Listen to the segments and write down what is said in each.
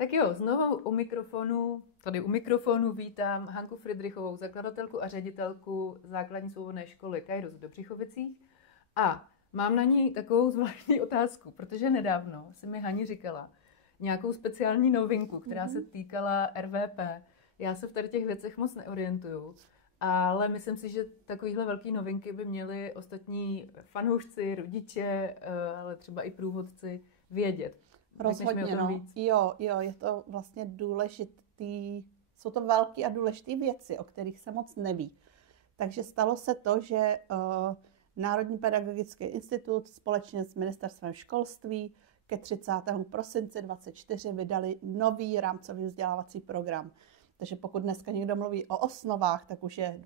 Tak jo, znovu u mikrofonu vítám Hanku Fridrichovou, zakladatelku a ředitelku základní svobodné školy Kairos v Dobřichovicích. A mám na ní takovou zvláštní otázku, protože nedávno si mi Hani říkala nějakou speciální novinku, která se týkala RVP. Já se v tady těch věcech moc neorientuju, ale myslím si, že takovýhle velké novinky by měli ostatní fanoušci, rodiče, ale třeba i průvodci vědět. Rozhodně, no. Jo, je to vlastně důležitý, jsou to velké a důležité věci, o kterých se moc neví. Takže stalo se to, že Národní pedagogický institut společně s Ministerstvem školství ke 30. prosinci 2024 vydali nový rámcový vzdělávací program. Takže pokud dneska někdo mluví o osnovách, tak už je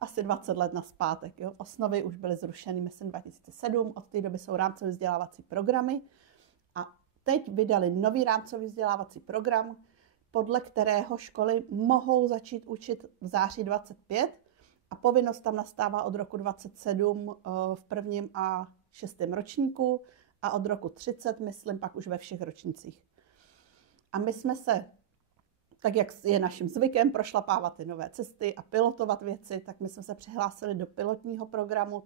asi 20 let nazpátek. Jo? Osnovy už byly zrušeny, myslím, 2007, od té doby jsou rámcové vzdělávací programy. A teď vydali nový rámcový vzdělávací program, podle kterého školy mohou začít učit v září 25 a povinnost tam nastává od roku 27 v prvním a 6. ročníku a od roku 30, myslím, pak už ve všech ročnících. A my jsme se, tak jak je naším zvykem, prošlapávat ty nové cesty a pilotovat věci, tak my jsme se přihlásili do pilotního programu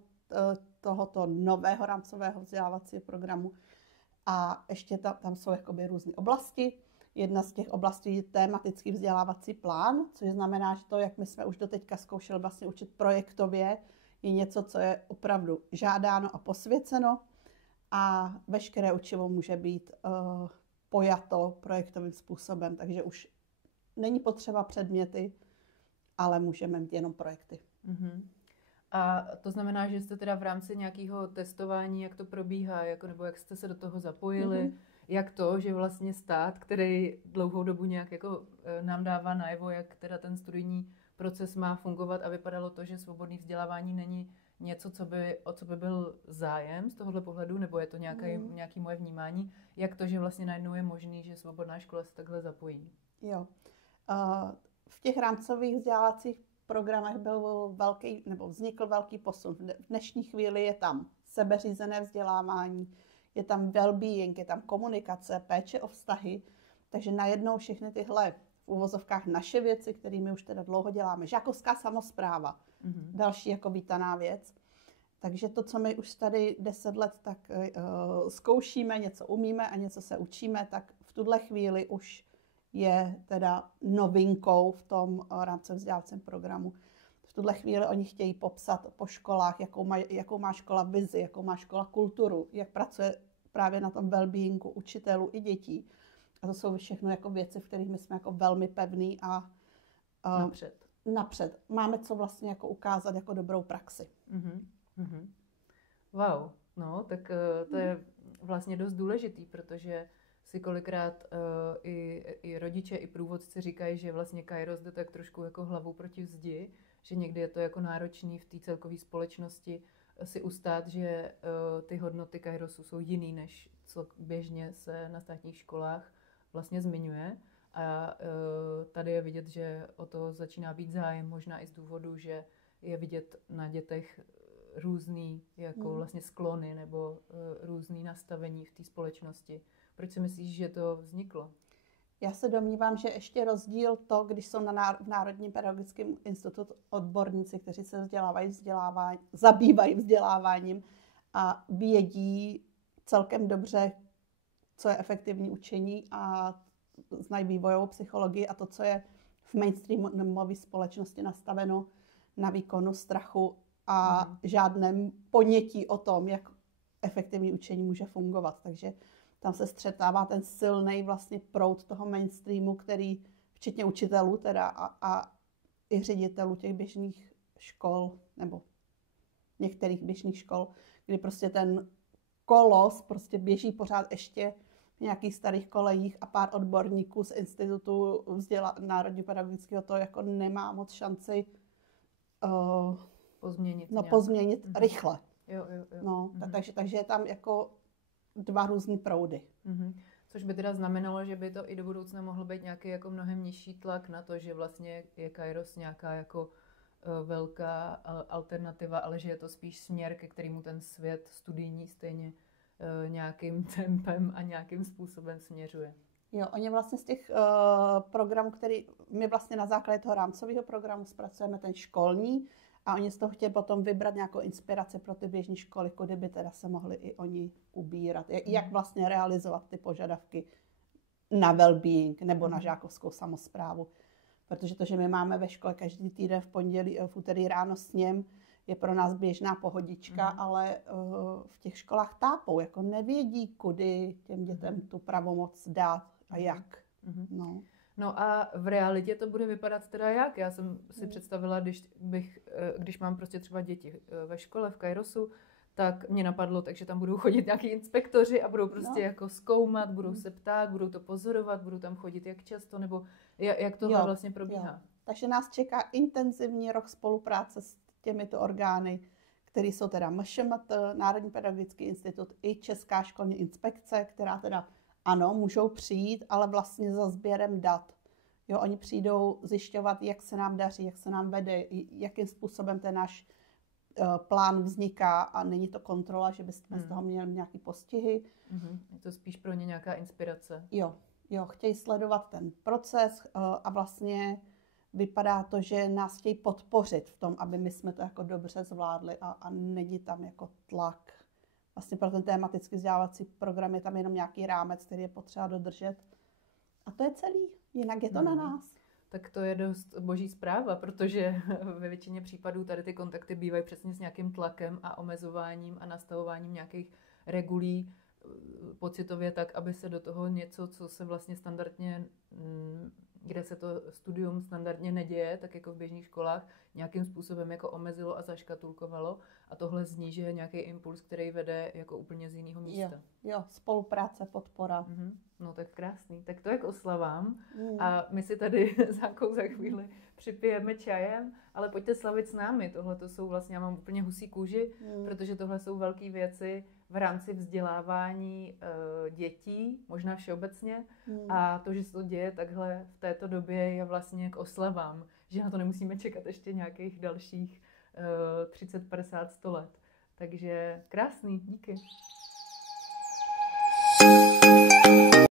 tohoto nového rámcového vzdělávacího programu. A ještě tam jsou jakoby různé oblasti. Jedna z těch oblastí je tematický vzdělávací plán, což znamená, že to, jak my jsme už doteďka zkoušeli vlastně učit projektově, je něco, co je opravdu žádáno a posvěceno a veškeré učivo může být pojato projektovým způsobem, takže už není potřeba předměty, ale můžeme mít jenom projekty. Mm-hmm. A to znamená, že jste teda v rámci nějakého testování, jak to probíhá, nebo jak jste se do toho zapojili, jak to, že vlastně stát, který dlouhou dobu nějak jako nám dává najevo, jak teda ten studijní proces má fungovat a vypadalo to, že svobodné vzdělávání není něco, o co by byl zájem z tohohle pohledu, nebo je to nějaké moje vnímání, jak to, že vlastně najednou je možný, že svobodná škola se takhle zapojí? Jo. V těch rámcových vzdělávacích programech vznikl velký posun. V dnešní chvíli je tam sebeřízené vzdělávání, je tam well-being, je tam komunikace, péče o vztahy, takže najednou všechny tyhle v uvozovkách naše věci, kterými už teda dlouho děláme, žákovská samospráva, další jako vítaná věc. Takže to, co my už tady 10 let tak zkoušíme, něco umíme a něco se učíme, tak v tuhle chvíli už je teda novinkou v tom rámcovém vzdělávacím programu. V tuhle chvíli oni chtějí popsat po školách, jakou má škola vizi, jakou má škola kulturu, jak pracuje právě na tom well-beingu učitelů i dětí. A to jsou všechno jako věci, v kterých my jsme jako velmi pevný a napřed. Máme co vlastně jako ukázat jako dobrou praxi. Wow, no tak to je vlastně dost důležitý, protože si kolikrát i rodiče, i průvodci říkají, že vlastně Kairos jde tak trošku jako hlavou proti zdi, že někdy je to jako náročný v té celkové společnosti si ustát, že ty hodnoty Kairosu jsou jiný, než co běžně se na státních školách vlastně zmiňuje. A tady je vidět, že o to začíná být zájem, možná i z důvodu, že je vidět na dětech různý jako vlastně sklony nebo různý nastavení v té společnosti. Proč si myslíš, že to vzniklo? Já se domnívám, že ještě rozdíl to, když jsou v Národním pedagogickém institutu odborníci, kteří se zabývají vzděláváním a vědí celkem dobře, co je efektivní učení a znají vývojovou psychologii a to, co je v mainstreamové společnosti nastaveno na výkonu strachu a žádném ponětí o tom, jak efektivní učení může fungovat. Takže tam se střetává ten silný vlastně proud toho mainstreamu, který včetně učitelů teda a i ředitelů těch běžných škol nebo některých běžných škol, kdy prostě ten kolos prostě běží pořád ještě v nějakých starých kolejích a pár odborníků z institutu Národního pedagogického to jako nemá moc šanci pozměnit rychle. Jo. No, takže je tam jako dva různý proudy. Což by teda znamenalo, že by to i do budoucna mohl být nějaký jako mnohem nižší tlak na to, že vlastně je Kairos nějaká jako velká alternativa, ale že je to spíš směr, ke kterému ten svět studijní stejně nějakým tempem a nějakým způsobem směřuje. Jo, oni vlastně z těch programů, který my vlastně na základě toho rámcového programu zpracujeme ten školní a oni z toho chtějí potom vybrat nějakou inspiraci pro ty běžné školy, kudy by teda se mohli i oni ubírat. Jak vlastně realizovat ty požadavky na well-being nebo na žákovskou samosprávu. Protože to, že my máme ve škole každý týden v úterý ráno sněm, je pro nás běžná pohodička, ale v těch školách tápou, jako nevědí, kudy těm dětem tu pravomoc dát a jak. No a v realitě to bude vypadat teda jak? Já jsem si představila, když mám prostě třeba děti ve škole v Kairosu, tak mě napadlo, takže tam budou chodit nějaký inspektoři a budou prostě jako zkoumat, budou se ptát, budou to pozorovat, budou tam chodit jak často, nebo jak tohle vlastně probíhá. Jo. Takže nás čeká intenzivní rok spolupráce s těmito orgány, které jsou teda MŠMT, Národní pedagogický institut i Česká školní inspekce, která teda ano, můžou přijít, ale vlastně za sběrem dat. Jo, oni přijdou zjišťovat, jak se nám daří, jak se nám vede, jakým způsobem ten náš plán vzniká a není to kontrola, že bychom z toho měli nějaký postihy. Je to spíš pro ně nějaká inspirace. Jo, chtějí sledovat ten proces a vlastně vypadá to, že nás chtějí podpořit v tom, aby my jsme to jako dobře zvládli a není tam jako tlak. Vlastně pro ten tematický vzdělávací program je tam jenom nějaký rámec, který je potřeba dodržet. A to je celý, jinak je to na nás. Tak to je dost boží zpráva, protože ve většině případů tady ty kontakty bývají přesně s nějakým tlakem a omezováním a nastavováním nějakých regulí pocitově tak, aby se do toho něco, co se vlastně standardně, kde se to studium standardně neděje, tak jako v běžných školách, nějakým způsobem jako omezilo a zaškatulkovalo. A tohle zní, že je nějaký impuls, který vede jako úplně z jiného místa. Jo, spolupráce, podpora. No tak krásný. Tak to je k oslavám. A my si tady za chvíli připijeme čajem, ale pojďte slavit s námi. Tohle to jsou vlastně, já mám úplně husí kůži, protože tohle jsou velké věci v rámci vzdělávání dětí, možná všeobecně. A to, že se to děje takhle v této době, je vlastně k oslavám. Že na to nemusíme čekat ještě nějakých dalších 30, 50, 100 let. Takže krásný, díky.